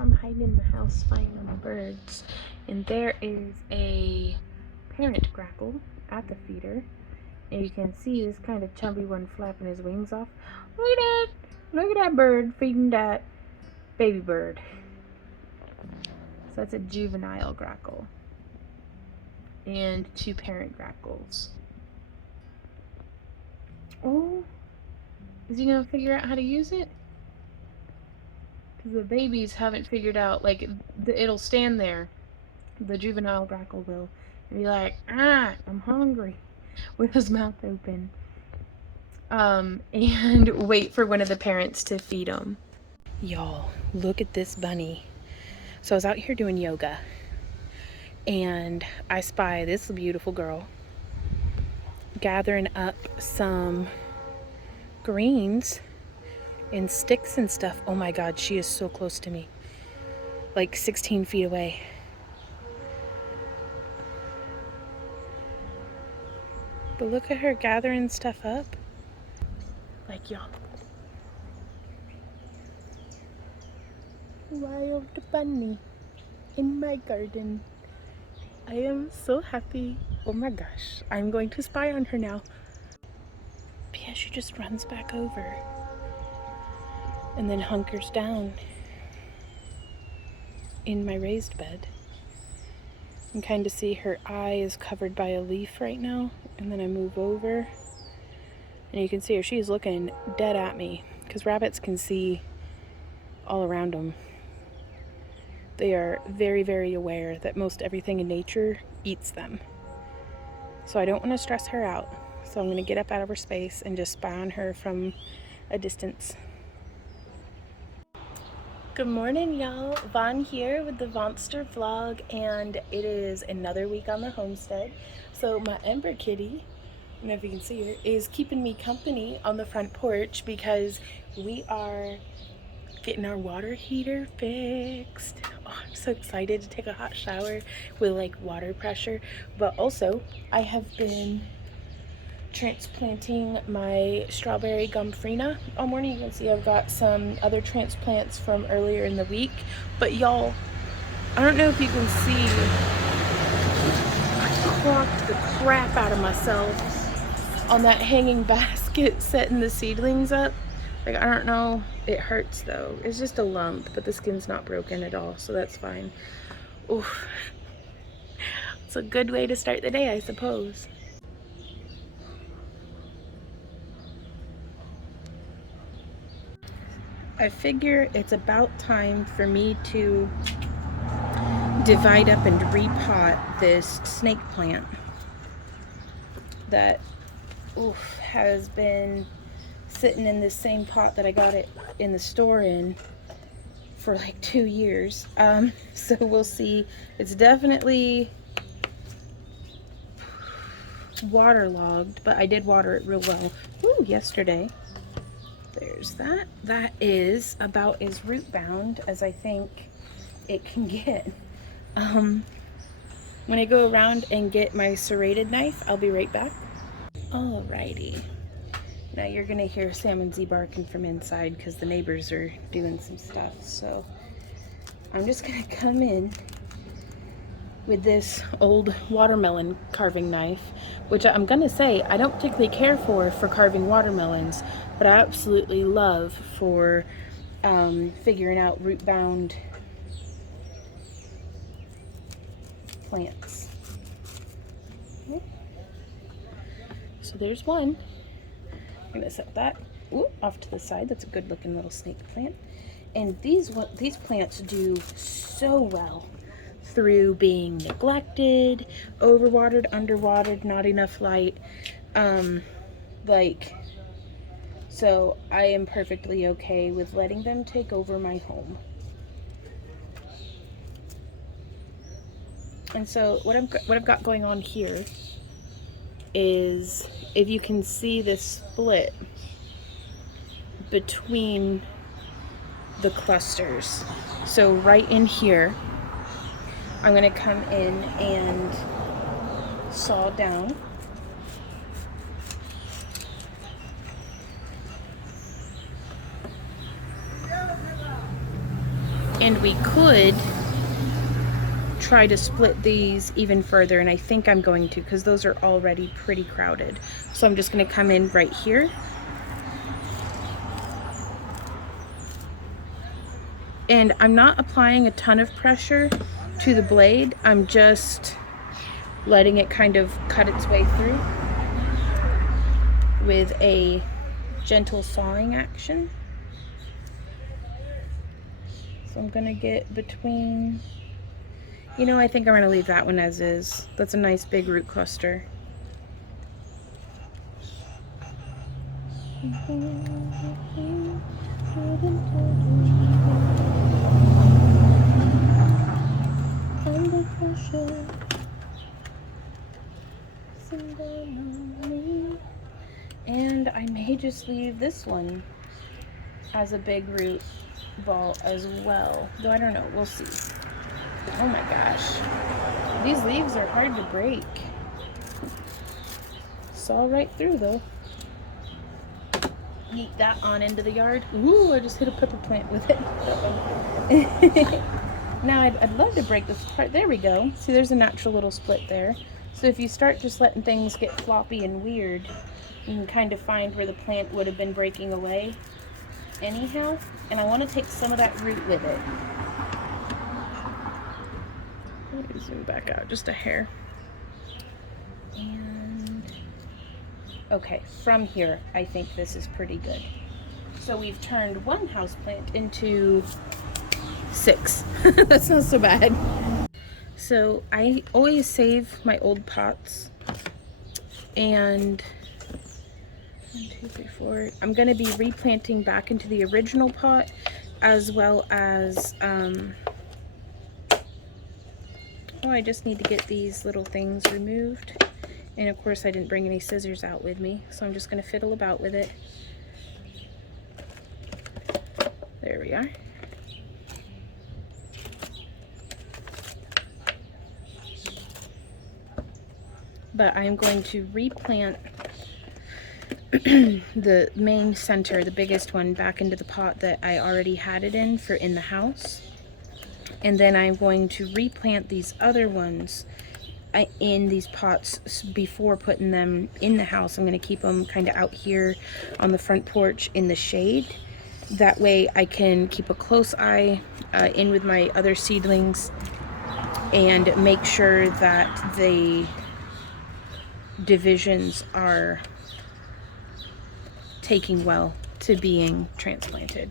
So I'm hiding in the house spying on the birds. And there is a parent grackle at the feeder. And you can see this kind of chubby one flapping his wings off. Look at that! Look at that bird feeding that baby bird. So that's a juvenile grackle. And two parent grackles. Oh, is he gonna figure out how to use it? Because the babies haven't figured out, like, it'll stand there, the juvenile grackle will, and be like, I'm hungry, with his mouth open, and wait for one of the parents to feed him. Y'all, look at this bunny. So I was out here doing yoga, and I spy this beautiful girl gathering up some greens and sticks and stuff. Oh my God, she is so close to me, like 16 feet away. But look at her gathering stuff up. Like, y'all. Wild bunny in my garden. I am so happy. Oh my gosh, I'm going to spy on her now. But yeah, she just runs back over and then hunkers down in my raised bed. You can kind of see her eye is covered by a leaf right now, and then I move over and you can see her. She's looking dead at me because rabbits can see all around them. They are very, very aware that most everything in nature eats them. So I don't want to stress her out. So I'm going to get up out of her space and just spy on her from a distance. Good morning, y'all. Vaughn here with the Vonster vlog, and it is another week on the homestead. So my Ember kitty, I don't know if you can see her, is keeping me company on the front porch because we are getting our water heater fixed. Oh, I'm so excited to take a hot shower with like water pressure. But also I have been transplanting my strawberry gomphrena all morning. You can see I've got some other transplants from earlier in the week, but y'all, I don't know if you can see, I clocked the crap out of myself on that hanging basket setting the seedlings up. Like, I don't know, it hurts though. It's just a lump, but the skin's not broken at all, so that's fine. Oof. It's a good way to start the day, I suppose. I figure it's about time for me to divide up and repot this snake plant that has been sitting in this same pot that I got it in the store in for like 2 years. So we'll see. It's definitely waterlogged, but I did water it real well. Ooh, yesterday. There's that. That is about as root bound as I think it can get. When I go around and get my serrated knife, I'll be right back. Alrighty. Now you're gonna hear Sam and Z barking from inside because the neighbors are doing some stuff. So I'm just gonna come in with this old watermelon carving knife, which I'm gonna say I don't particularly care for carving watermelons, but I absolutely love for figuring out root bound plants. Okay. So there's one. I'm gonna set that off to the side. That's a good looking little snake plant. And these plants do so well through being neglected, overwatered, underwatered, not enough light. So I am perfectly okay with letting them take over my home. And so what I've got going on here is, if you can see this split between the clusters. So right in here, I'm gonna come in and saw down. And we could try to split these even further, and I think I'm going to, because those are already pretty crowded. So I'm just going to come in right here. And I'm not applying a ton of pressure to the blade. I'm just letting it kind of cut its way through with a gentle sawing action. So I'm gonna get between, you know, I think I'm gonna leave that one as is. That's a nice big root cluster. Under pressure. And I may just leave this one as a big root ball as well, though I don't know, we'll see. Oh my gosh, these leaves are hard to break. Saw right through though. Yeet that on into the yard. Ooh, I just hit a pepper plant with it. Now I'd love to break this part. There we go. See, there's a natural little split there. So if you start just letting things get floppy and weird, you can kind of find where the plant would have been breaking away anyhow. And I want to take some of that root with it. Let me zoom back out just a hair. And okay, from here, I think this is pretty good. So we've turned one houseplant into 6. That's not so bad. So I always save my old pots, and 1, 2, 3, 4. I'm going to be replanting back into the original pot, as well as oh, I just need to get these little things removed. And of course I didn't bring any scissors out with me, so I'm just going to fiddle about with it. There we are. But I'm going to replant the main center, the biggest one, back into the pot that I already had it in for in the house. And then I'm going to replant these other ones in these pots before putting them in the house. I'm going to keep them kind of out here on the front porch in the shade. That way I can keep a close eye in with my other seedlings and make sure that the divisions are taking well to being transplanted,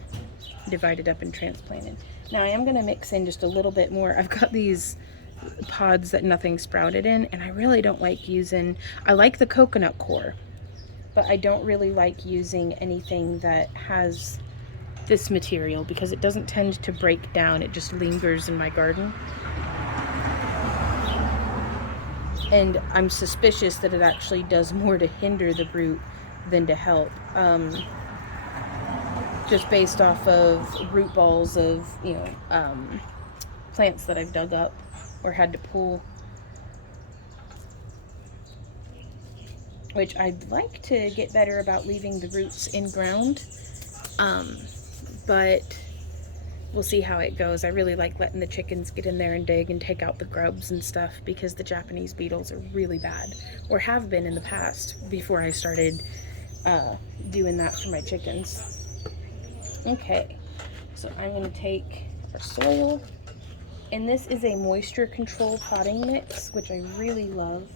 divided up and transplanted. Now I am going to mix in just a little bit more. I've got these pods that nothing sprouted in, and I really don't like using, I like the coconut core, but I don't really like using anything that has this material because it doesn't tend to break down. It just lingers in my garden. And I'm suspicious that it actually does more to hinder the root than to help. Just based off of root balls of, you know, plants that I've dug up or had to pull. Which I'd like to get better about leaving the roots in ground. But we'll see how it goes. I really like letting the chickens get in there and dig and take out the grubs and stuff because the Japanese beetles are really bad, or have been in the past before I started doing that for my chickens. Okay, so I'm going to take our soil, and this is a moisture control potting mix, which I really love.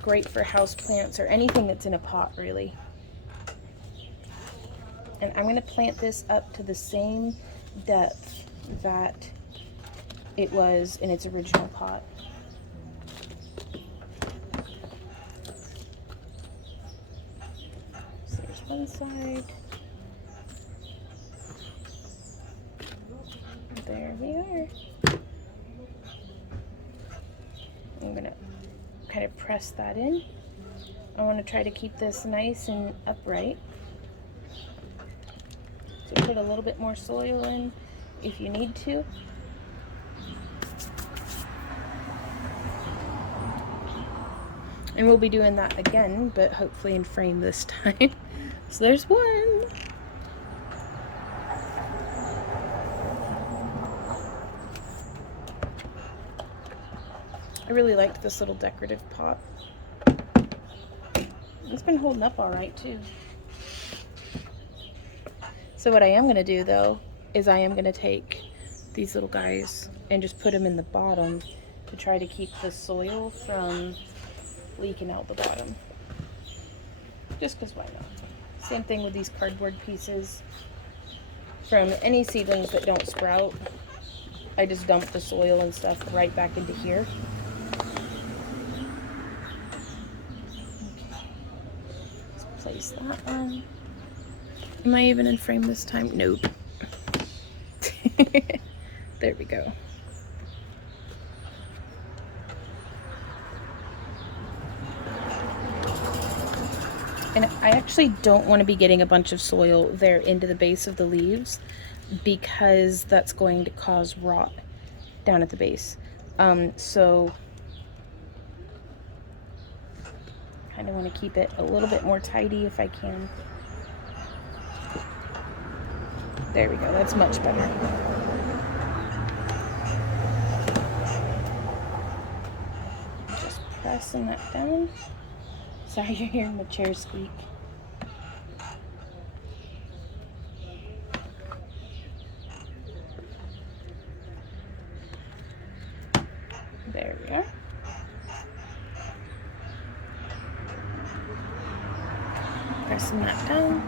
Great for houseplants or anything that's in a pot, really. And I'm going to plant this up to the same depth that it was in its original pot. So there's one side. There we are. I'm going to kind of press that in. I want to try to keep this nice and upright. So put a little bit more soil in if you need to. And we'll be doing that again, but hopefully in frame this time. So there's one. I really liked this little decorative pot. It's been holding up all right too. So what I am going to do though is I am going to take these little guys and just put them in the bottom to try to keep the soil from leaking out the bottom. Just because why not? Same thing with these cardboard pieces. From any seedlings that don't sprout, I just dump the soil and stuff right back into here. Okay. Let's place that one. Am I even in frame this time? Nope. There we go. And I actually don't want to be getting a bunch of soil there into the base of the leaves because that's going to cause rot down at the base. So kind of want to keep it a little bit more tidy if I can. There we go, that's much better. Just pressing that down. Sorry, you're hearing the chair squeak. There we are. Pressing that down.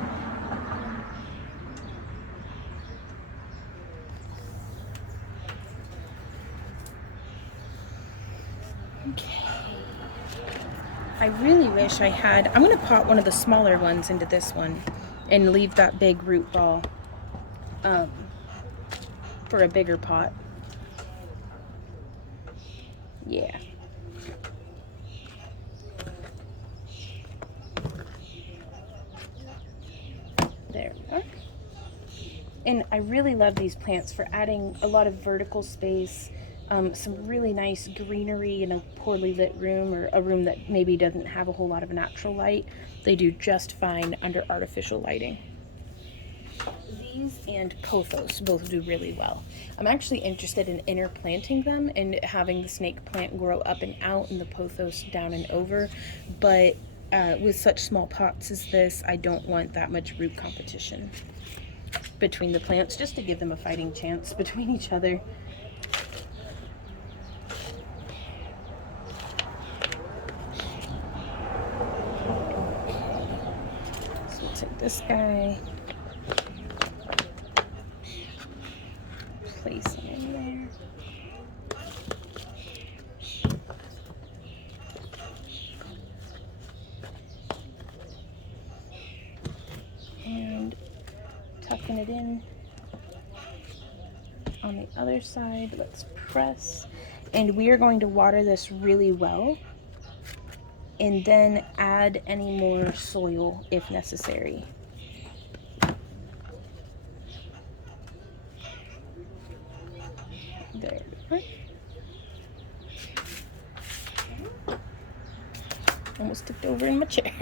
Okay. I really wish I had, I'm going to pot one of the smaller ones into this one and leave that big root ball for a bigger pot. Yeah. There we are. And I really love these plants for adding a lot of vertical space, some really nice greenery in a poorly lit room or a room that maybe doesn't have a whole lot of natural light. They do just fine under artificial lighting. These and pothos both do really well. I'm actually interested in interplanting them and having the snake plant grow up and out and the pothos down and over, but with such small pots as this, I don't want that much root competition between the plants, just to give them a fighting chance between each other. So we'll take this guy, place him in there. And tucking it in on the other side. Let's press. And we are going to water this really well and then add any more soil if necessary. There we go. Almost tipped over in my chair.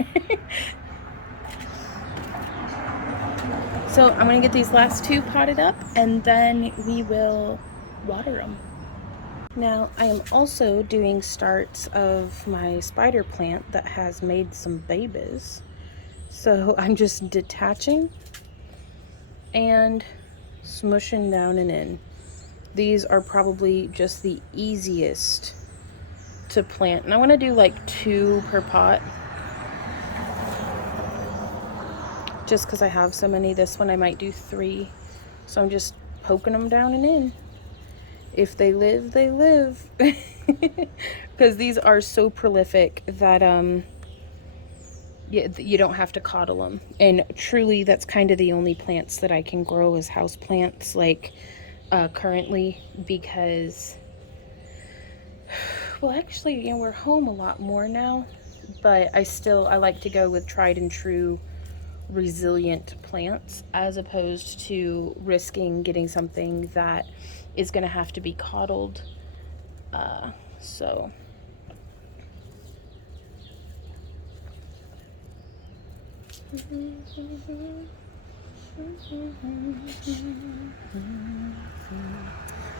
So I'm going to get these last two potted up and then we will water them. Now I am also doing starts of my spider plant that has made some babies. So I'm just detaching and smushing down and in. These are probably just the easiest to plant. And I want to do like 2 per pot. Just because I have so many. This one I might do 3. So I'm just poking them down and in. If they live, they live. Because these are so prolific that you don't have to coddle them. And truly, that's kind of the only plants that I can grow as house plants, like currently, because, well, actually, we're home a lot more now, but I like to go with tried and true resilient plants as opposed to risking getting something that is going to have to be coddled. So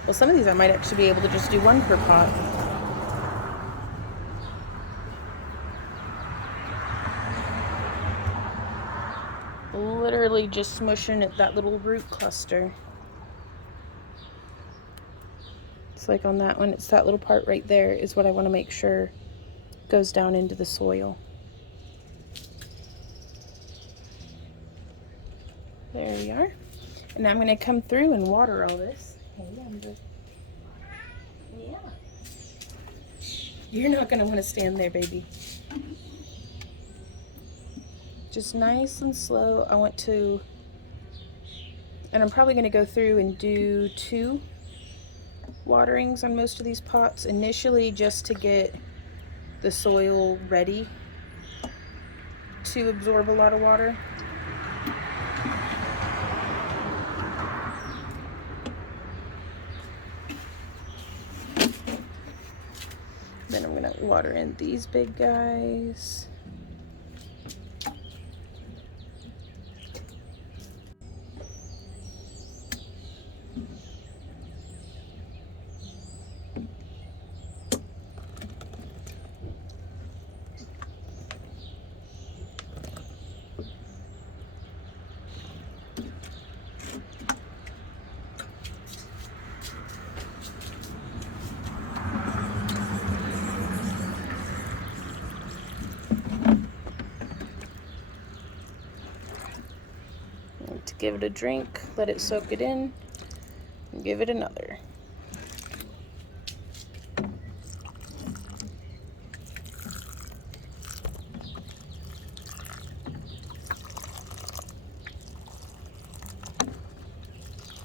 well, some of these I might actually be able to just do 1 per pot. literally just smushing at that little root cluster. It's like on that one, it's that little part right there is what I want to make sure goes down into the soil. There we are. And now I'm going to come through and water all this. Hey, Amber. Yeah. You're not going to want to stand there, baby. Just nice and slow. I want to, and I'm probably going to go through and do 2 waterings on most of these pots initially, just to get the soil ready to absorb a lot of water. Then I'm going to water in these big guys. To give it a drink, let it soak it in, and give it another.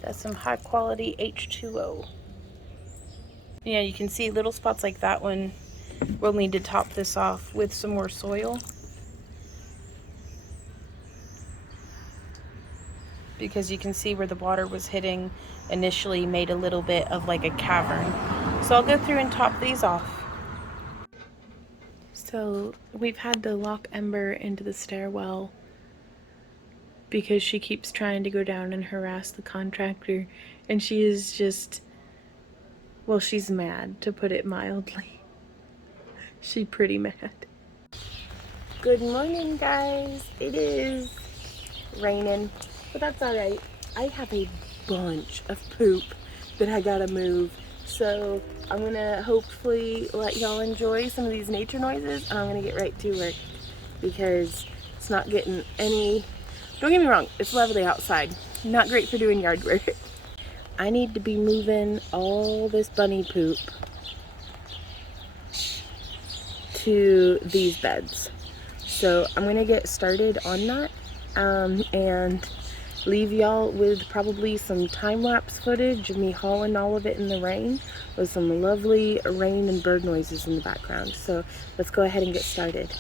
That's some high quality H2O. Yeah, you can see little spots like that one. We'll need to top this off with some more soil, because you can see where the water was hitting initially made a little bit of like a cavern. So I'll go through and top these off. So we've had to lock Ember into the stairwell because she keeps trying to go down and harass the contractor, and she is just, well, she's mad, to put it mildly. She's pretty mad. Good morning, guys. It is raining, but that's all right. I have a bunch of poop that I gotta move, so I'm gonna hopefully let y'all enjoy some of these nature noises, and I'm gonna get right to work because it's not getting any, don't get me wrong, it's lovely outside, not great for doing yard work. I need to be moving all this bunny poop to these beds, so I'm gonna get started on that and leave y'all with probably some time-lapse footage of me hauling all of it in the rain with some lovely rain and bird noises in the background. So let's go ahead and get started.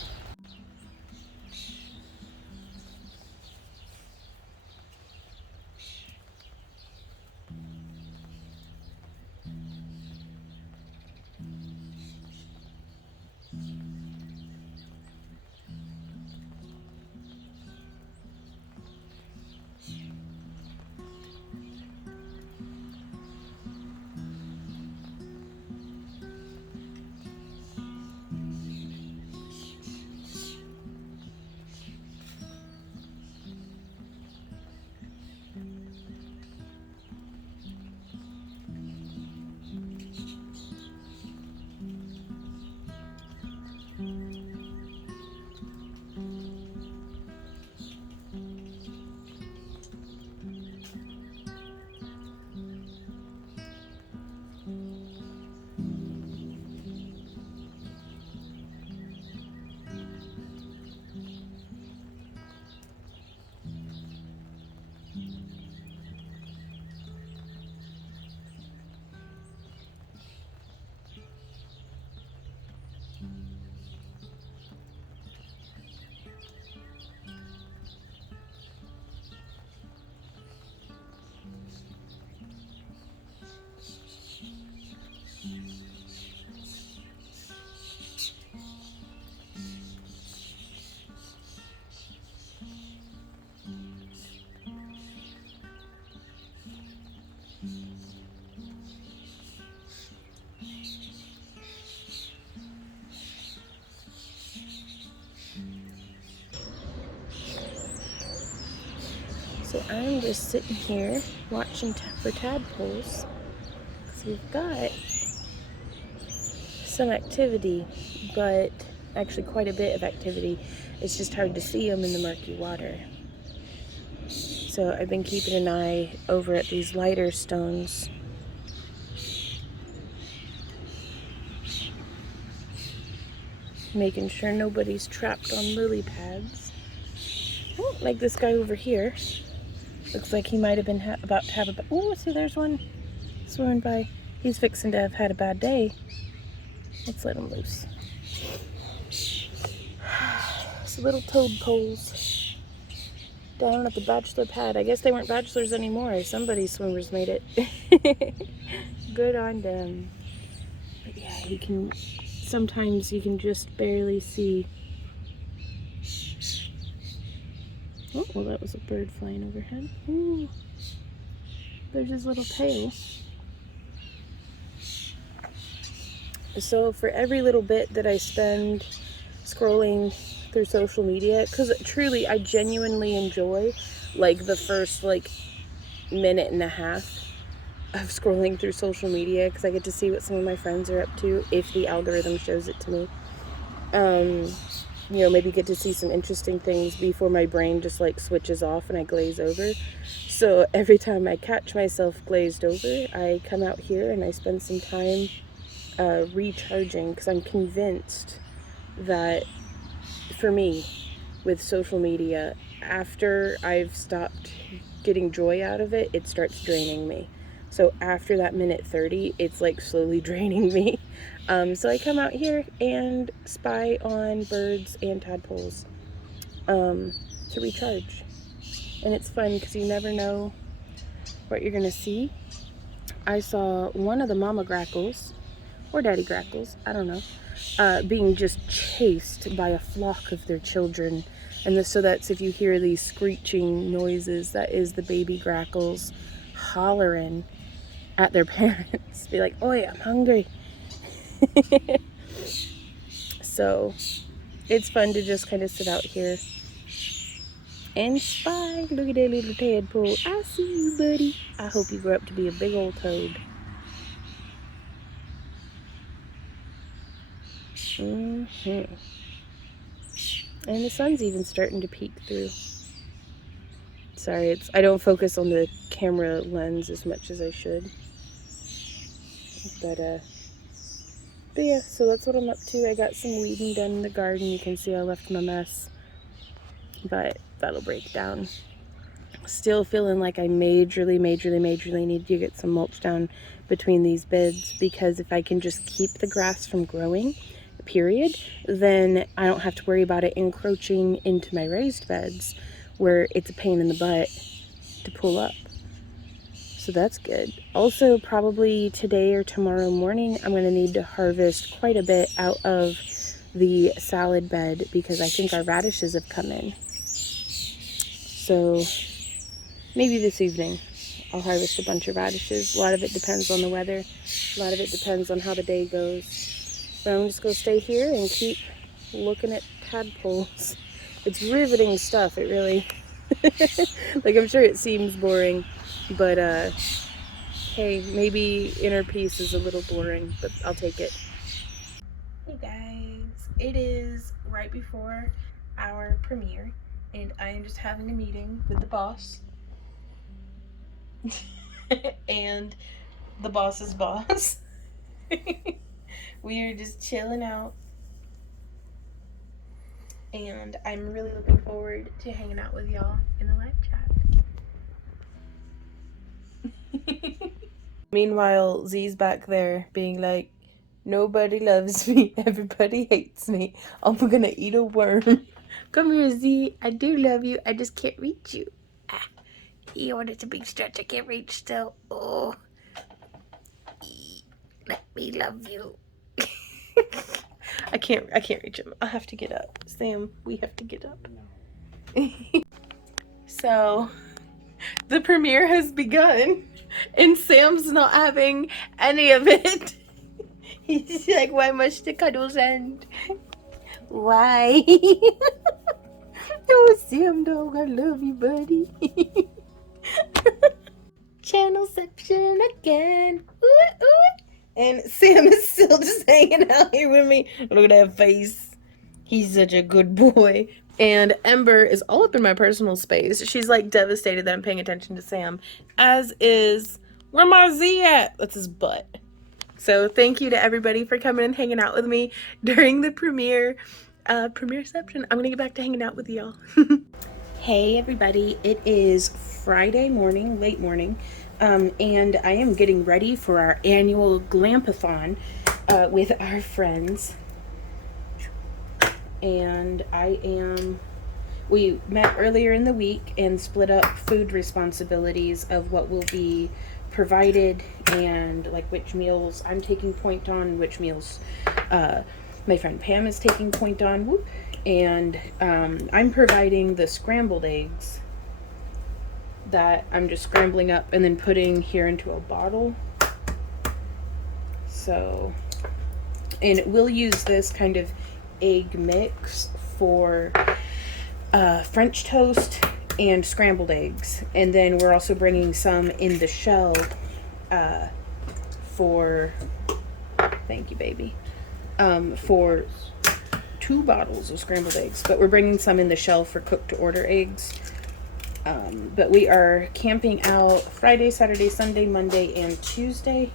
So I'm just sitting here watching for tadpoles. So we've got some activity, but actually quite a bit of activity. It's just hard to see them in the murky water. So I've been keeping an eye over at these lighter stones. Making sure nobody's trapped on lily pads. Oh, like this guy over here. Looks like he might have been about to have a... Oh, see, there's one swimming by. He's fixing to have had a bad day. Let's let him loose. It's little tadpoles down at the bachelor pad. I guess they weren't bachelors anymore. Somebody's swimmers made it. Good on them. But yeah, you can... Sometimes you can just barely see. Oh, well, that was a bird flying overhead. Ooh. There's his little tail. So for every little bit that I spend scrolling through social media, because truly I genuinely enjoy like the first like minute and a half of scrolling through social media, because I get to see what some of my friends are up to if the algorithm shows it to me. You know, maybe get to see some interesting things before my brain just like switches off and I glaze over. So every time I catch myself glazed over, I come out here and I spend some time recharging, because I'm convinced that for me with social media, after I've stopped getting joy out of it, it starts draining me. So after that minute 30, it's like slowly draining me. So I come out here and spy on birds and tadpoles to recharge. And it's fun because you never know what you're gonna see. I saw one of the mama grackles, or daddy grackles, I don't know, being just chased by a flock of their children. And so that's, if you hear these screeching noises, that is the baby grackles hollering at their parents. Be like, oi, I'm hungry. So it's fun to just kind of sit out here and spy. Look at that little tadpole. I see you, buddy. I hope you grow up to be a big old toad. And the sun's even starting to peek through. Sorry, I don't focus on the camera lens as much as I should. But yeah, so that's what I'm up to. I got some weeding done in the garden. You can see I left my mess, but that'll break down. Still feeling like I majorly need to get some mulch down between these beds, because if I can just keep the grass from growing, period, then I don't have to worry about it encroaching into my raised beds where it's a pain in the butt to pull up. So that's good. Also, probably today or tomorrow morning, I'm going to need to harvest quite a bit out of the salad bed, because I think our radishes have come in. So maybe this evening I'll harvest a bunch of radishes. A lot of it depends on the weather. A lot of it depends on how the day goes. But I'm just going to stay here and keep looking at tadpoles. It's riveting stuff, it really... like, I'm sure it seems boring, but hey, maybe inner peace is a little boring, but I'll take it. Hey guys, it is right before our premiere, and I am just having a meeting with the boss and the boss's boss. We are just chilling out, and I'm really looking forward to hanging out with y'all in the live chat. Meanwhile, Z's back there being like, nobody loves me, everybody hates me, I'm gonna eat a worm. Come here, Z, I do love you, I just can't reach you. Ah, it's a big stretch, I can't reach still. Oh, let me love you. I can't reach him. I have to get up. Sam, we have to get up. So, the premiere has begun, and Sam's not having any of it. He's like, why must the cuddles end? Why? Oh, Sam, dog, I love you, buddy. chicken. Ooh, ooh. And Sam is still just hanging out here with me. Look at that face. He's such a good boy. And Ember is all up in my personal space. She's like devastated that I'm paying attention to Sam. As is, where my Z at? That's his butt. So thank you to everybody for coming and hanging out with me during the premiere reception. I'm gonna get back to hanging out with y'all. Hey everybody, it is Friday morning, late morning, and I am getting ready for our annual glampathon with our friends. And we met earlier in the week and split up food responsibilities of what will be provided and like which meals I'm taking point on, which meals my friend Pam is taking point on. Whoop. And I'm providing the scrambled eggs that I'm just scrambling up and then putting here into a bottle. So, and we'll use this kind of egg mix for French toast and scrambled eggs. And then we're also bringing some in the shell for, thank you baby, for 2 bottles of scrambled eggs, but we're bringing some in the shell for cook to order eggs. But we are camping out Friday, Saturday, Sunday, Monday, and Tuesday.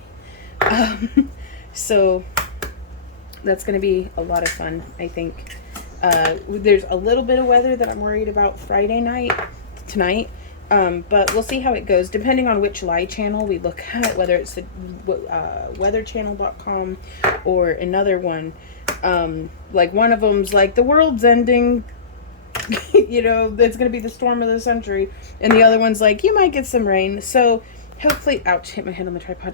So that's going to be a lot of fun, I think. There's a little bit of weather that I'm worried about Friday night, tonight. But we'll see how it goes, depending on which live channel we look at, whether it's the weatherchannel.com or another one. Like one of them's like, the world's ending, you know, it's going to be the storm of the century. And the other one's like, you might get some rain. So hopefully, ouch, hit my head on the tripod.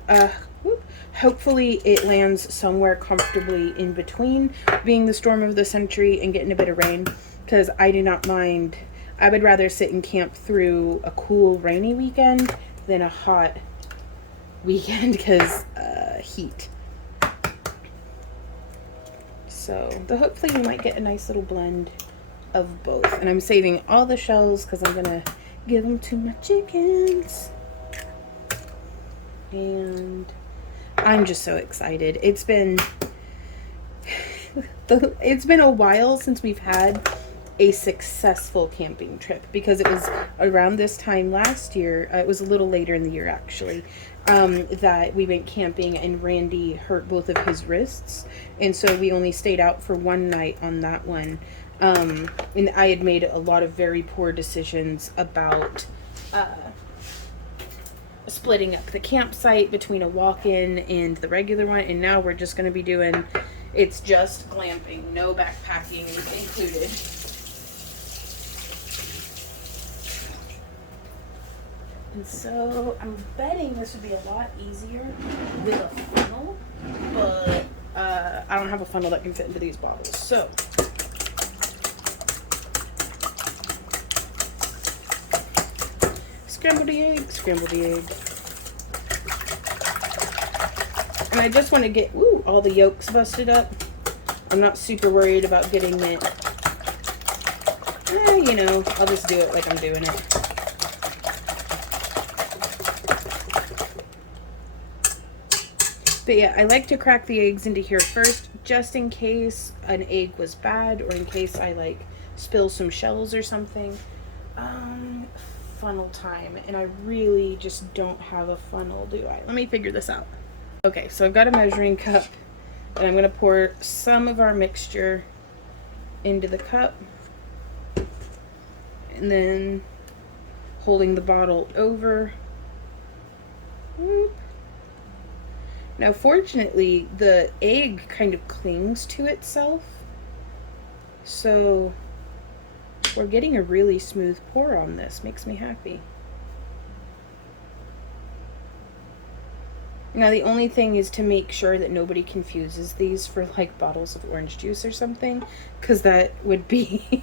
Hopefully it lands somewhere comfortably in between being the storm of the century and getting a bit of rain, because I do not mind. I would rather sit and camp through a cool rainy weekend than a hot weekend, because heat. So hopefully we might get a nice little blend of both. And I'm saving all the shells because I'm gonna give them to my chickens. And I'm just so excited. It's been a while since we've had a successful camping trip, because it was around this time last year, it was a little later in the year actually, that we went camping and Randy hurt both of his wrists, and so we only stayed out for one night on that one. And I had made a lot of very poor decisions about splitting up the campsite between a walk-in and the regular one, and now we're just going to be doing, it's just glamping, no backpacking included. And so I'm betting this would be a lot easier with a funnel, but I don't have a funnel that can fit into these bottles. So scramble the egg. And I just want to get all the yolks busted up. I'm not super worried about getting it. You know, I'll just do it like I'm doing it. But yeah, I like to crack the eggs into here first, just in case an egg was bad, or in case I like spill some shells or something. Funnel time, and I really just don't have a funnel, do I? Let me figure this out. Okay, so I've got a measuring cup, and I'm going to pour some of our mixture into the cup, and then holding the bottle over. Whoop. Now, fortunately, the egg kind of clings to itself, so we're getting a really smooth pour on this. Makes me happy. Now, the only thing is to make sure that nobody confuses these for like bottles of orange juice or something, because that would be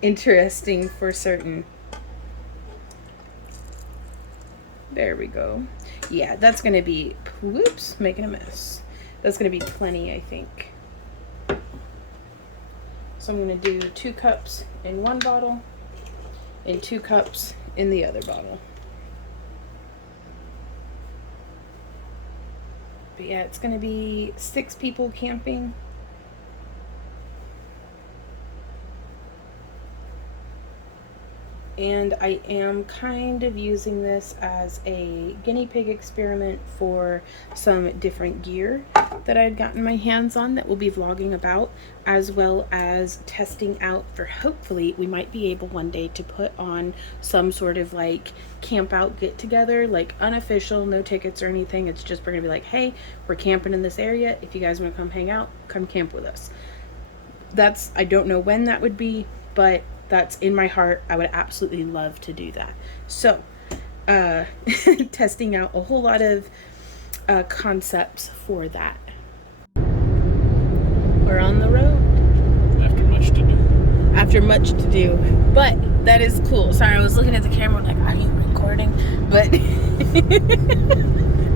interesting for certain. There we go. Yeah, that's going to be, whoops, making a mess. That's going to be plenty, I think. So I'm going to do 2 cups in one bottle and 2 cups in the other bottle. But yeah, it's gonna be 6 people camping. And I am kind of using this as a guinea pig experiment for some different gear that I've gotten my hands on that we'll be vlogging about, as well as testing out for, hopefully we might be able one day to put on some sort of like camp out get together, like unofficial, no tickets or anything. It's just, we're gonna be like, hey, we're camping in this area. If you guys want to come hang out, come camp with us. That's, I don't know when that would be, but that's in my heart. I would absolutely love to do that. So, testing out a whole lot of concepts for that. We're on the road. After much to do. After much to do. But that is cool. Sorry, I was looking at the camera like, are you recording? But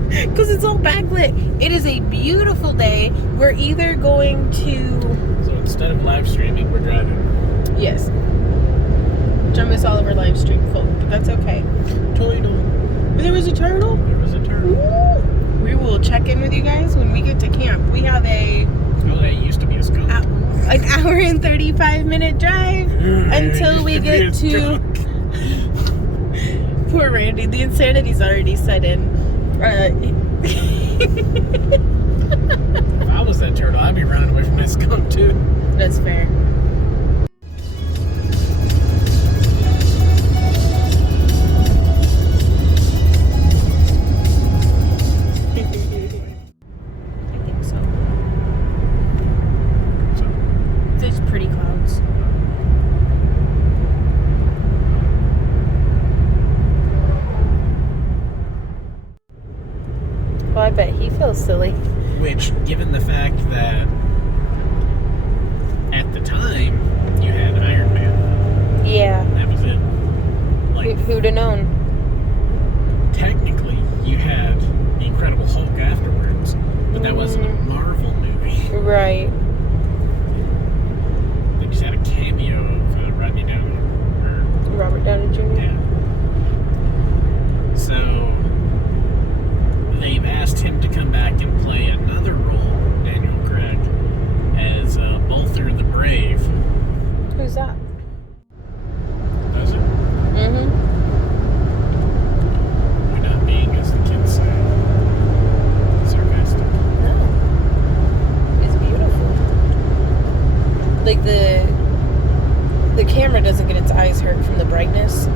because it's all backlit. It is a beautiful day. We're either going to... So instead of live streaming, we're driving. Yes. I miss all of our live stream folk, but that's okay. Turtle. There was a turtle? There was a turtle. Woo! We will check in with you guys when we get to camp. We have a... Oh, that used to be a skunk. Like hour and 35-minute drive until we get to... Poor Randy. The insanity's already set in. If I was that turtle, I'd be running away from that skunk too. That's fair. I bet he feels silly. Which, given the fact that at the time you had Iron Man. Yeah. That was it. Like, who'd have known? Technically, you had the Incredible Hulk afterwards, but that wasn't a Marvel movie. Right. They just had a cameo of Rodney Downey. Robert Downey Jr. Yeah. So they've asked him to come back and play another role, Daniel Craig, as Bolter the Brave. Who's that? Does it? Mm-hmm. We're not being, as the kids say, sarcastic. No. It's beautiful. Like the camera doesn't get its eyes hurt from the brightness.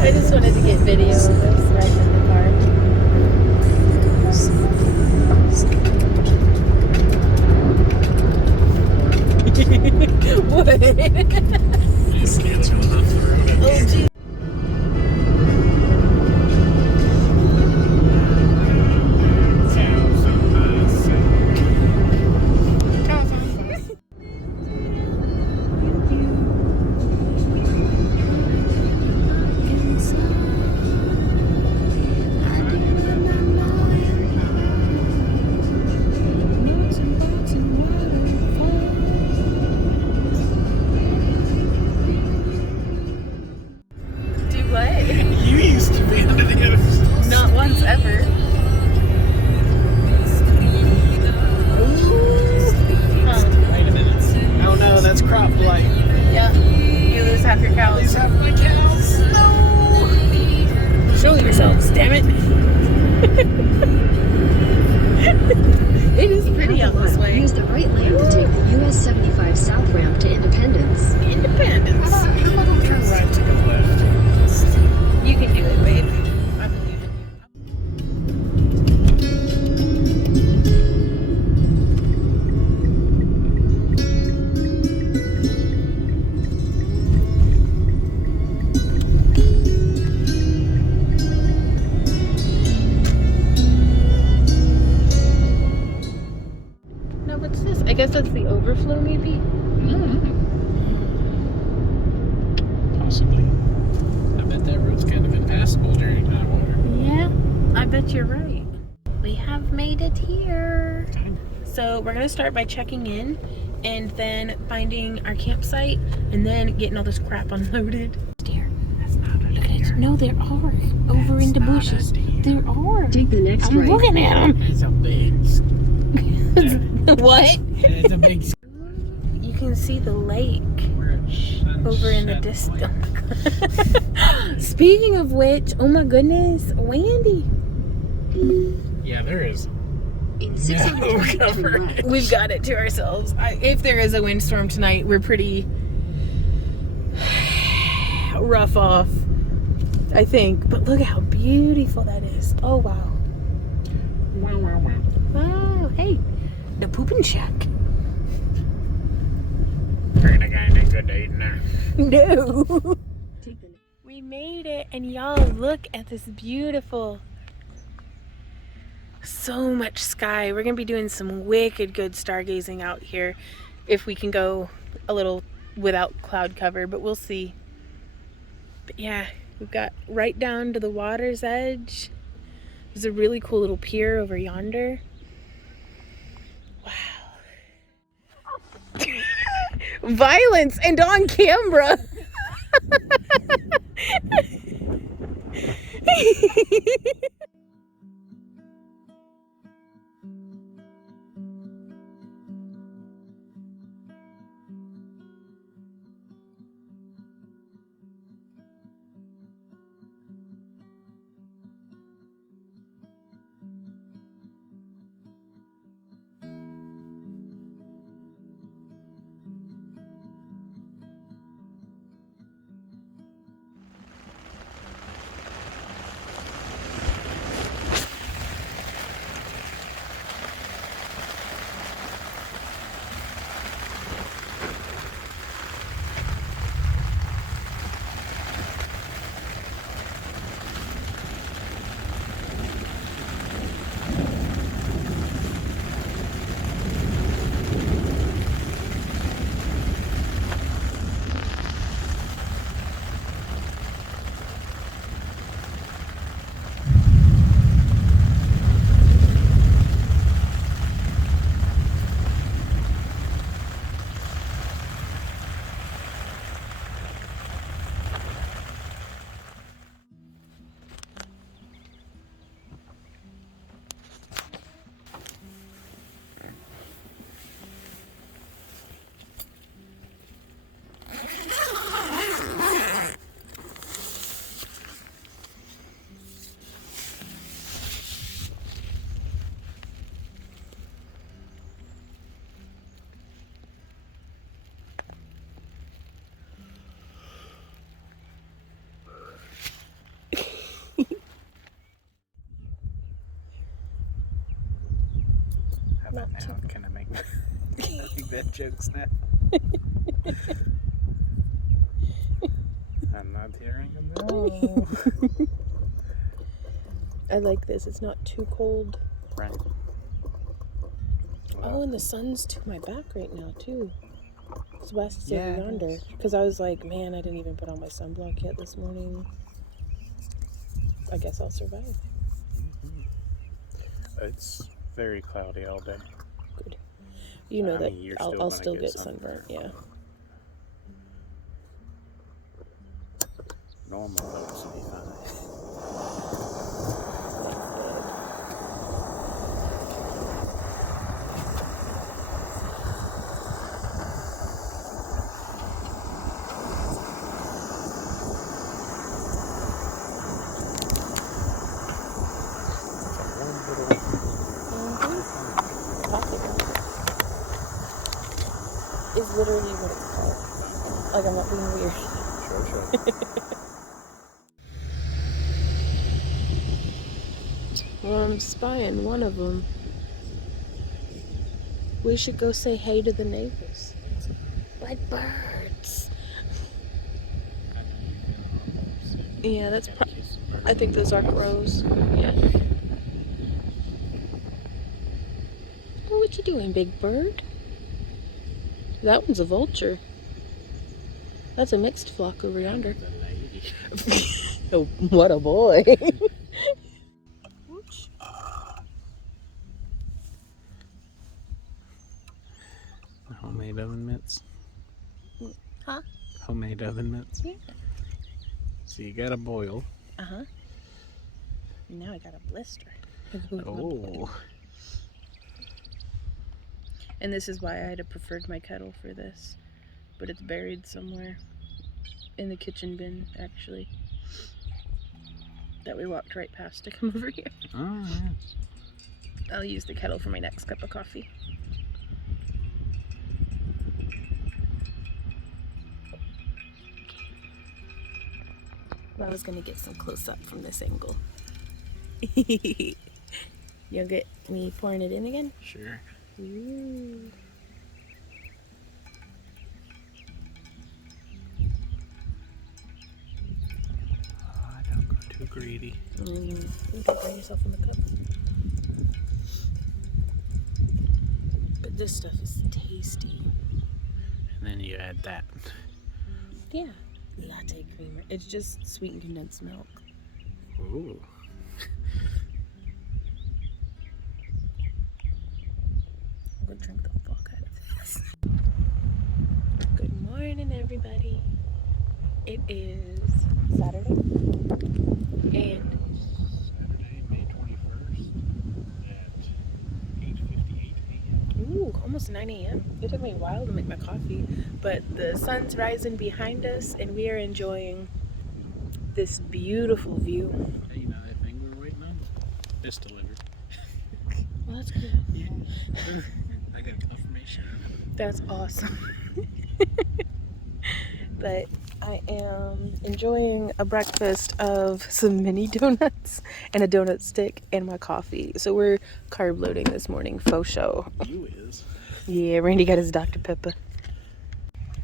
I just wanted to get video of this right in the car. What? These kids going off the road. Oh, geez. Not once ever. Huh. Wait a minute. Oh no, that's crop blight. Yeah. You lose half your cows. Lose half my cows. No! Show yourselves, damn it. It is pretty out this way. Use the right lane to take the US 75 South ramp to Independence. Independence. How about I turn right to go left? You can do it, babe. I believe in you. Now what's this? I guess that's the overflow, maybe? Possibly. I bet that it's kind of impassable during high water. Yeah, I bet you're right. We have made it here. So we're gonna start by checking in and then finding our campsite and then getting all this crap unloaded. Deer. That's not a Look at deer. it. No, there are. Over in the That's not bushes. a deer. There are. Take the next I'm right. looking at them. It's a big. What? It's a big. You can see the lake We're at Sunset over in the Lake. distance. Speaking of which, oh my goodness, Wendy. Yeah, there is. In No 600 feet, turn coverage. right. We've got it to ourselves. If there is a windstorm tonight, we're pretty rough off, I think. But look how beautiful that is. Oh, wow. Wow, wow, wow. Wow, hey, the pooping shack. Bringing a guy in a good day now. No. Take the We made it, and y'all look at this beautiful, so much sky. We're gonna be doing some wicked good stargazing out here if we can go a little without cloud cover, but we'll see. But yeah, we've got right down to the water's edge. There's a really cool little pier over yonder. Wow. Violence and on camera. How about now? Can I make that joke now? I'm not hearing him. No. I like this. It's not too cold. Right. Oh, and the sun's to my back right now, too. It's west Yeah, over it yonder. is. Because I was like, man, I didn't even put on my sunblock yet this morning. I guess I'll survive. It's very cloudy all day. Good. You know I that mean, you're I'll gonna still get sunburnt, yeah. Normal folks will be fine. Pocket is literally what it's called. Like, I'm not being weird. Sure. Well, I'm spying one of them. We should go say hey to the neighbors. Like birds. Yeah, that's I think those are crows. Yeah. Oh, what you doing, big bird? That one's a vulture. That's a mixed flock over yonder. The lady. Oh, what a boy. Homemade oven mitts. Huh? Homemade oven mitts. Yeah. So you gotta boil. Uh-huh. Now I got a blister. Oh. And this is why I had preferred my kettle for this. But it's buried somewhere in the kitchen bin, actually. That we walked right past to come over here. Oh, yeah. I'll use the kettle for my next cup of coffee. I was gonna get some close up from this angle. You'll get me pouring it in again? Sure. Ooh. Oh, don't go too greedy. You don't burn yourself in the cup. But this stuff is tasty. And then you add that. Yeah. Latte creamer. It's just sweetened condensed milk. Ooh. I'm gonna drink the fuck out of this. Good morning, everybody. It is Saturday. And Saturday, May 21st at 8:58 a.m. ooh, almost 9 a.m. It took me a while to make my coffee, but the sun's rising behind us and we are enjoying this beautiful view. Hey, you know that thing we're waiting on? It's delivered. Well, that's good. Yeah. I got confirmation. That's awesome. But I am enjoying a breakfast of some mini donuts and a donut stick and my coffee. So we're carb loading this morning, faux show. You is. Yeah, Randy got his Dr. Pepper.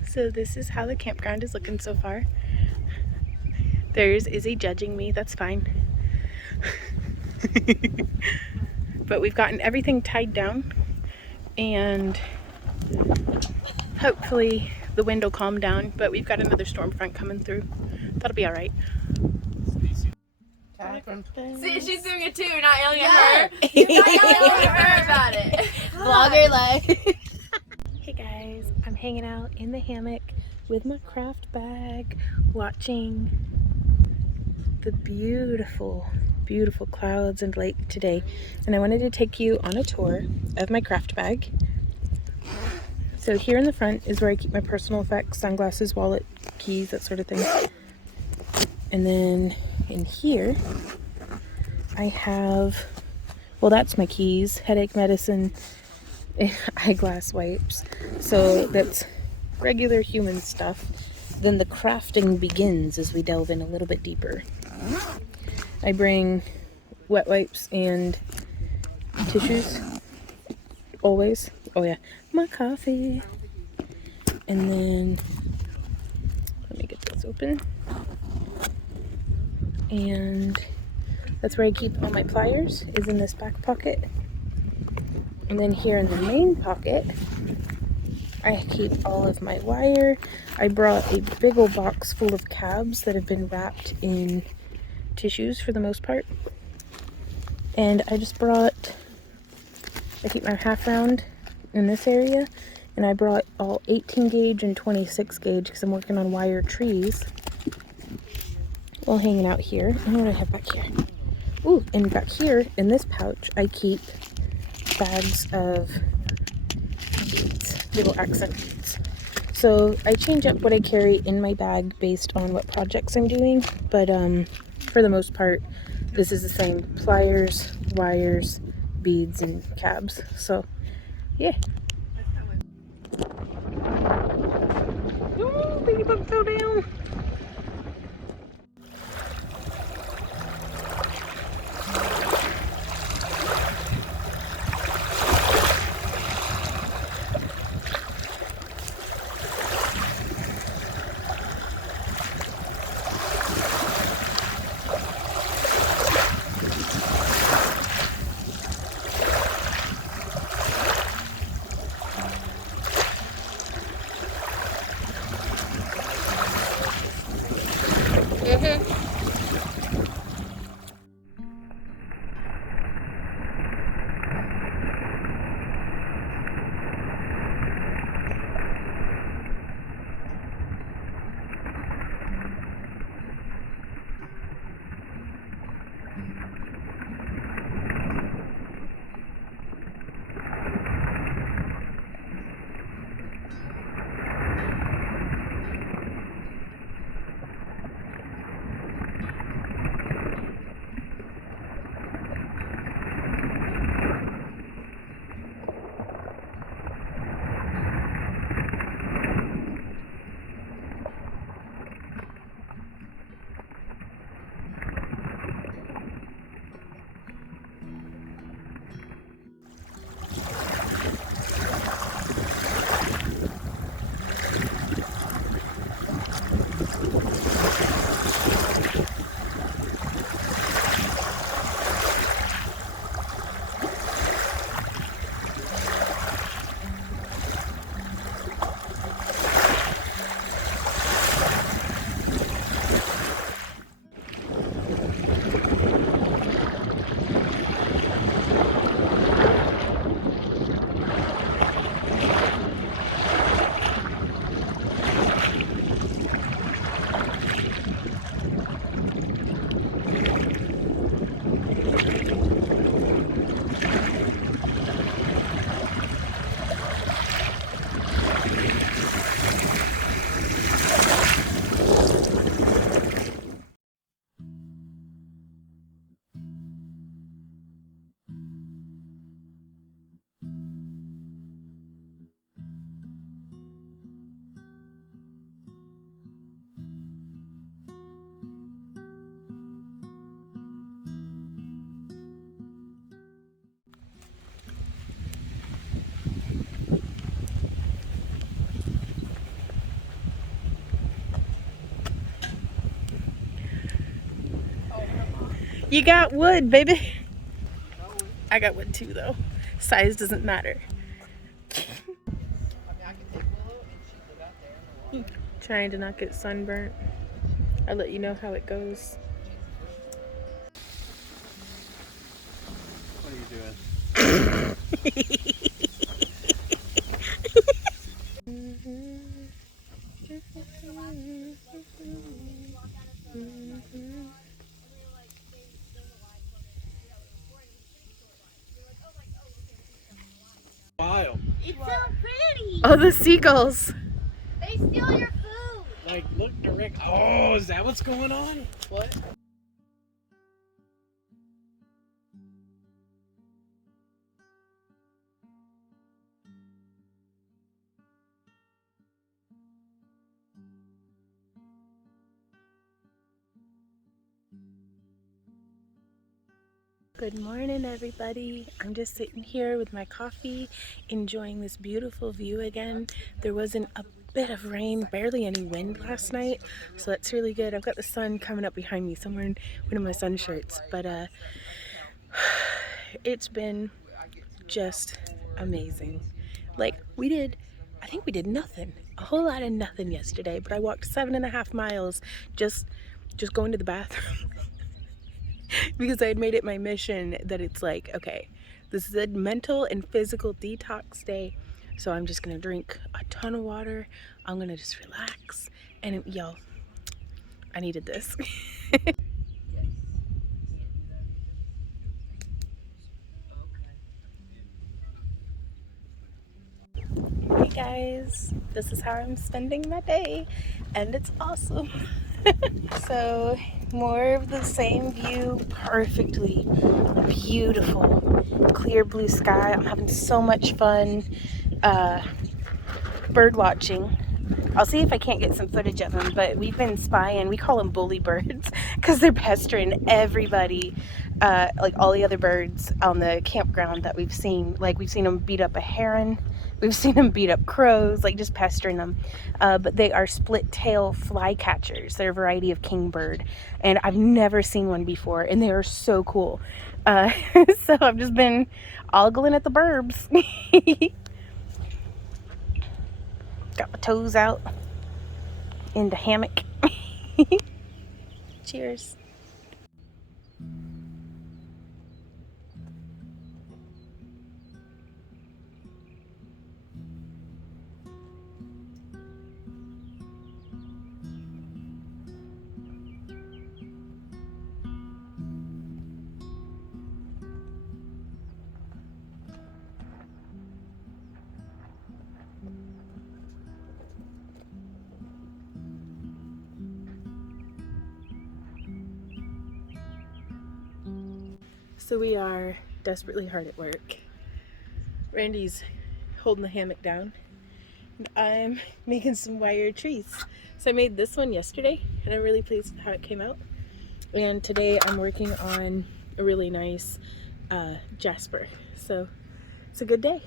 So this is how the campground is looking so far. There's Izzy judging me, that's fine. But we've gotten everything tied down and hopefully the wind will calm down, but we've got another storm front coming through. That'll be all right. See, she's doing it too. You're not yelling at her. You're not yelling at her about it. Vlogger life. Hey guys, I'm hanging out in the hammock with my craft bag, watching the beautiful, beautiful clouds and lake today. And I wanted to take you on a tour of my craft bag. So here in the front is where I keep my personal effects, sunglasses, wallet, keys, that sort of thing. And then in here, I have, well, that's my keys, headache medicine, and eyeglass wipes. So that's regular human stuff. Then the crafting begins as we delve in a little bit deeper. I bring wet wipes and tissues, always. Oh yeah, my coffee. And then, let me get this open. And that's where I keep all my pliers, is in this back pocket. And then here in the main pocket, I keep all of my wire. I brought a big old box full of cabs that have been wrapped in tissues for the most part. And I just brought, I keep my half round in this area. And I brought all 18 gauge and 26 gauge because I'm working on wire trees while hanging out here. And what do I have back here? Ooh, and back here in this pouch, I keep bags of beads, little accent beads. So I change up what I carry in my bag based on what projects I'm doing. But for the most part, this is the same: pliers, wires, beads, and cabs. So yeah. Oh, baby bug fell down. You got wood, baby. I got wood too, though. Size doesn't matter. Trying to not get sunburnt. I'll let you know how it goes. What are you doing? Wild. It's so pretty. Oh, the seagulls. They steal your food. Like, look direct. Oh, is that what's going on? What? Good morning, everybody. I'm just sitting here with my coffee, enjoying this beautiful view again. There wasn't a bit of rain, barely any wind last night, so that's really good. I've got the sun coming up behind me, somewhere in one of my sun shirts, but it's been just amazing. Like, I think we did nothing, a whole lot of nothing yesterday, but I walked 7.5 miles just going to the bathroom. Because I had made it my mission that it's like, okay, this is a mental and physical detox day, so I'm just gonna drink a ton of water. I'm gonna just relax, and y'all, I needed this. Hey guys, this is how I'm spending my day, and it's awesome. So, more of the same view, perfectly beautiful, clear blue sky. I'm having so much fun bird watching. I'll see if I can't get some footage of them, but we've been spying. We call them bully birds because they're pestering everybody, like all the other birds on the campground that we've seen. Like, we've seen them beat up a heron. We've seen them beat up crows, like just pestering them. But they are split-tail flycatchers. They're a variety of kingbird, and I've never seen one before, and they are so cool. So I've just been ogling at the burbs. Got my toes out in the hammock. Cheers. So we are desperately hard at work. Randy's holding the hammock down, and I'm making some wire trees. So I made this one yesterday, and I'm really pleased with how it came out. And today I'm working on a really nice jasper. So it's a good day.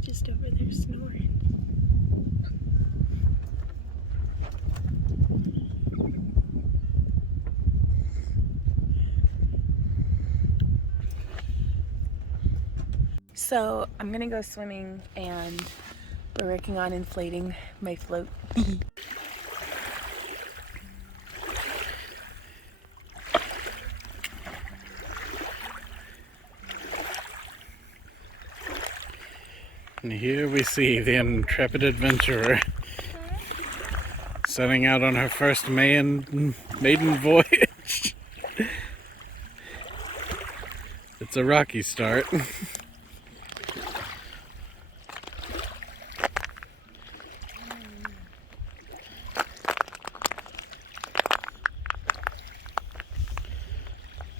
Just over there snoring. So I'm gonna go swimming, and we're working on inflating my float. And here we see the intrepid adventurer setting out on her first maiden voyage. It's a rocky start.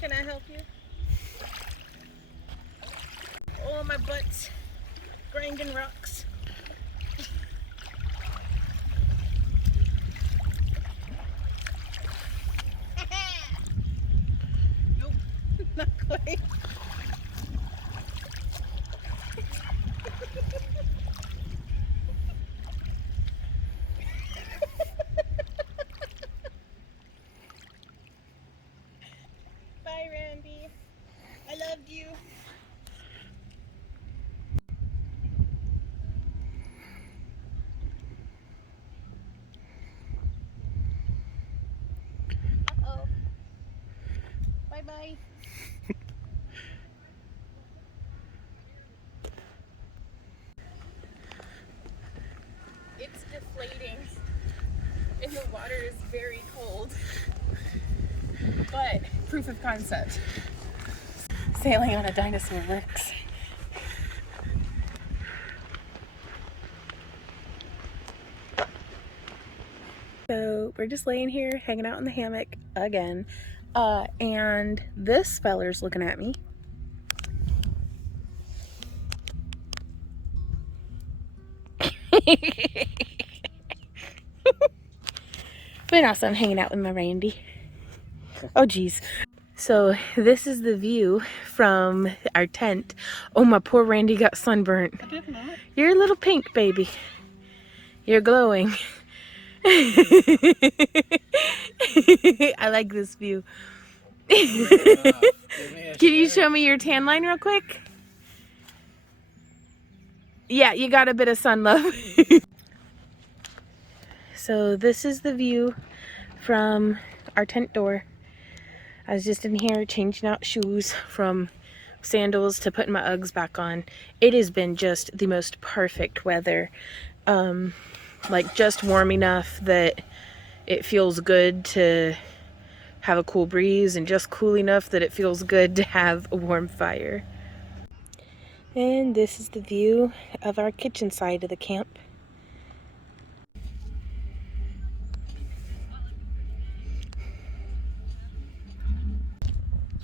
Can I help you? Oh, my butt's grinding rocks. deflating and the water is very cold. But proof of concept. Sailing on a dinosaur works. So we're just laying here hanging out in the hammock again. And this feller's looking at me. But also I'm hanging out with my Randy. Oh geez. So this is the view from our tent. Oh, my poor Randy got sunburnt. I did not. You're a little pink, baby. You're glowing. I like this view. Can you show me your tan line real quick? Yeah, you got a bit of sun, love. So this is the view from our tent door. I was just in here changing out shoes from sandals to putting my Uggs back on. It has been just the most perfect weather. Like just warm enough that it feels good to have a cool breeze, and just cool enough that it feels good to have a warm fire. And this is the view of our kitchen side of the camp.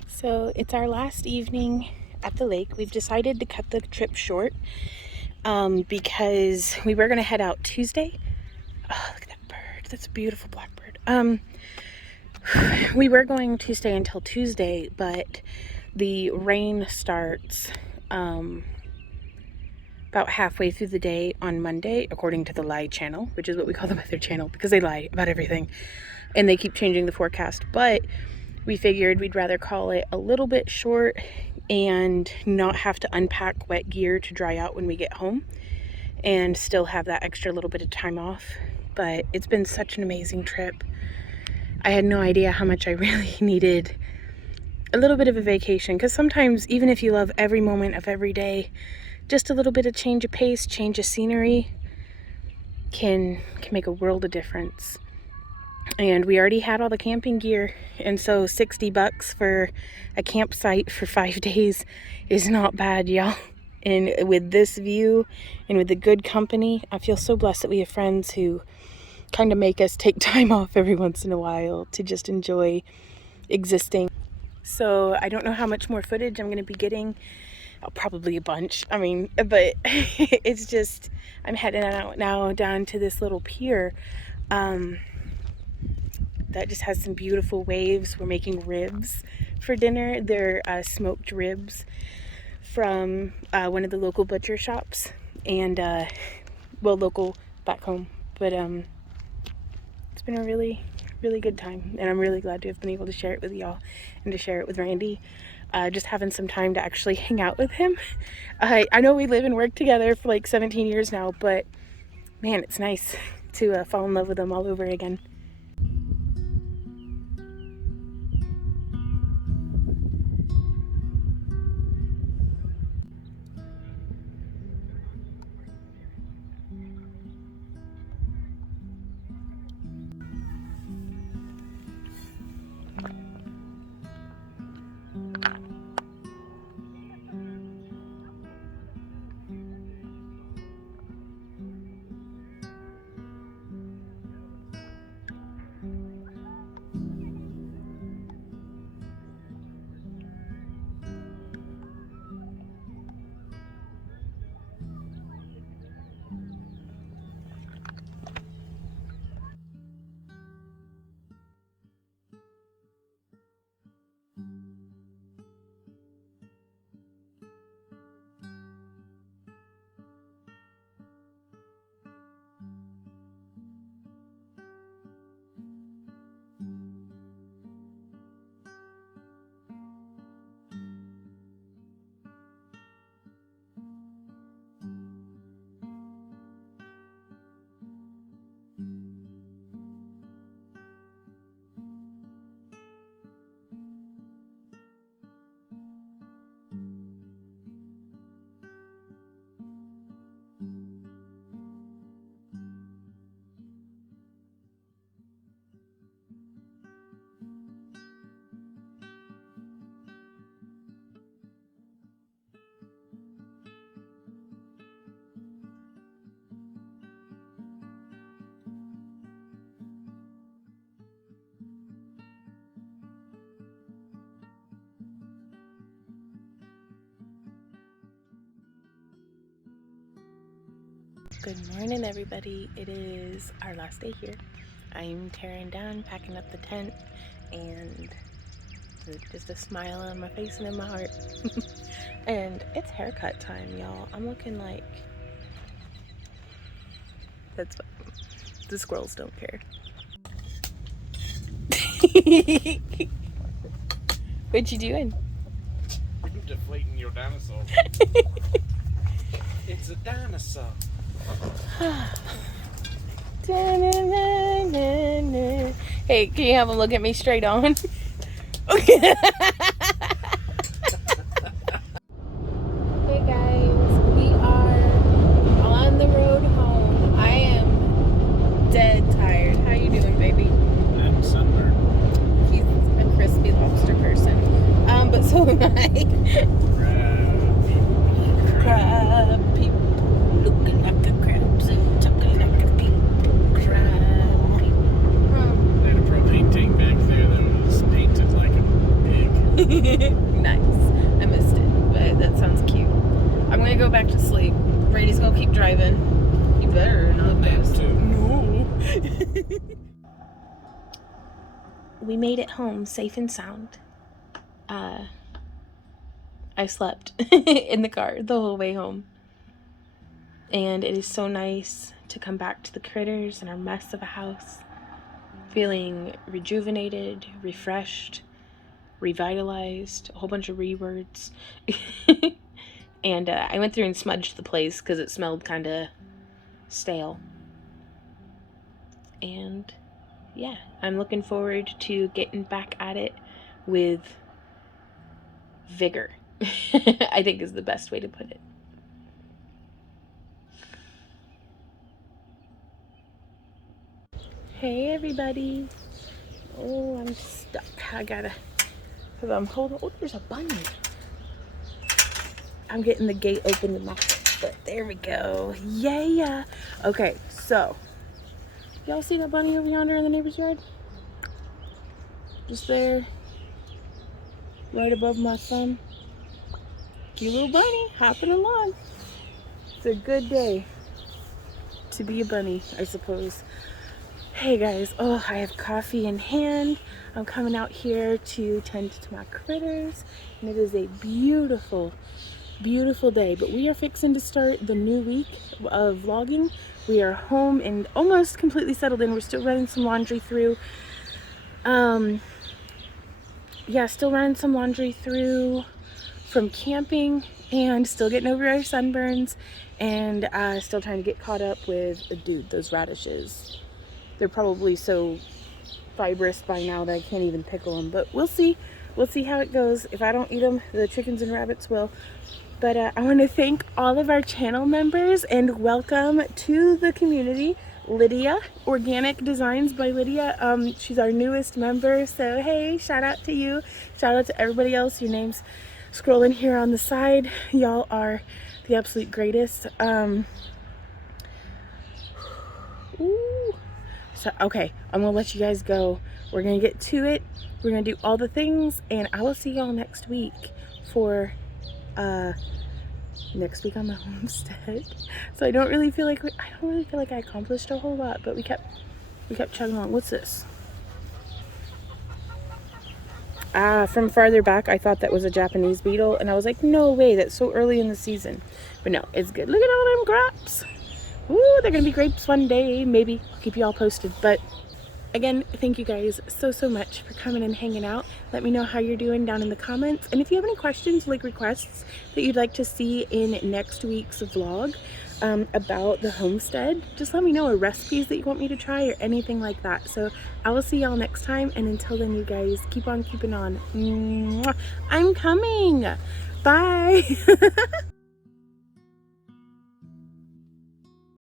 So it's our last evening at the lake. We've decided to cut the trip short because we were going to head out Tuesday. Oh, look at that bird. That's a beautiful blackbird. We were going to stay until Tuesday, but the rain starts about halfway through the day on Monday, according to the Lie channel, which is what we call the weather channel because they lie about everything and they keep changing the forecast. But we figured we'd rather call it a little bit short and not have to unpack wet gear to dry out when we get home and still have that extra little bit of time off. But it's been such an amazing trip. I had no idea how much I really needed a little bit of a vacation, because sometimes even if you love every moment of every day, just a little bit of change of pace, change of scenery can make a world of difference. And we already had all the camping gear, and so $60 for a campsite for 5 days is not bad, y'all. And with this view and with the good company, I feel so blessed that we have friends who kind of make us take time off every once in a while to just enjoy existing. So I don't know how much more footage I'm going to be getting. Probably a bunch. I mean, but it's just, I'm heading out now down to this little pier that just has some beautiful waves. We're making ribs for dinner. They're smoked ribs from one of the local butcher shops, and well, local back home. But it's been a really good time, and I'm really glad to have been able to share it with y'all and to share it with Randy. Just having some time to actually hang out with him. I know we live and work together for like 17 years now, but man, it's nice to fall in love with him all over again. Good morning, everybody. It is our last day here. I'm tearing down, packing up the tent, and just a smile on my face and in my heart. And it's haircut time, y'all. I'm looking like... That's fine. The squirrels don't care. What you doing? I'm deflating your dinosaur. It's a dinosaur. Hey, can you have a look at me straight on? Okay. Hey guys, we are on the road home. I am dead tired. How you doing, baby? I'm sunburned. He's a crispy lobster person. But so am I. Crab people, looking like a crab suit, talking like a pig. Crab people. They had a propane tank back there that was painted like a pig. Nice. I missed it, but that sounds cute. I'm gonna go back to sleep. Brady's gonna keep driving. You better not That too. No. We made it home safe and sound. I slept in the car the whole way home. And it is so nice to come back to the critters and our mess of a house, feeling rejuvenated, refreshed, revitalized, a whole bunch of rewords. And I went through and smudged the place because it smelled kind of stale. And yeah, I'm looking forward to getting back at it with vigor. I think is the best way to put it. Hey everybody. Oh, I'm stuck. I gotta, cause I'm holding, oh, there's a bunny. I'm getting the gate open with my foot. There we go. Yeah. Okay, so, y'all see that bunny over yonder in the neighbor's yard? Just there, right above my thumb. Cute little bunny, hopping along. It's a good day to be a bunny, I suppose. Hey guys, oh, I have coffee in hand. I'm coming out here to tend to my critters, and it is a beautiful, beautiful day. But we are fixing to start the new week of vlogging. We are home and almost completely settled in. We're still running some laundry through. Yeah, still running some laundry through from camping and still getting over our sunburns and still trying to get caught up with, dude, those radishes. They're probably so fibrous by now that I can't even pickle them, but we'll see. We'll see how it goes. If I don't eat them, the chickens and rabbits will. But I want to thank all of our channel members and welcome to the community, Lydia, Organic Designs by Lydia. She's our newest member, so hey, shout out to you. Shout out to everybody else. Your name's scrolling here on the side. Y'all are the absolute greatest. Ooh. So, okay, I'm gonna let you guys go. We're gonna get to it. We're gonna do all the things, and I will see y'all next week for next week on the homestead. So I don't really feel like I accomplished a whole lot, but we kept chugging along. What's this? From farther back, I thought that was a Japanese beetle, and I was like, no way, that's so early in the season. But no, it's good. Look at all them grapes. Ooh, they're gonna be grapes one day. Maybe. I'll keep you all posted. But again, thank you guys so much for coming and hanging out. Let me know how you're doing down in the comments. And if you have any questions, like requests that you'd like to see in next week's vlog about the homestead, just let me know, or recipes that you want me to try or anything like that. So I will see y'all next time. And until then, you guys keep on keeping on. Mwah. I'm coming. Bye.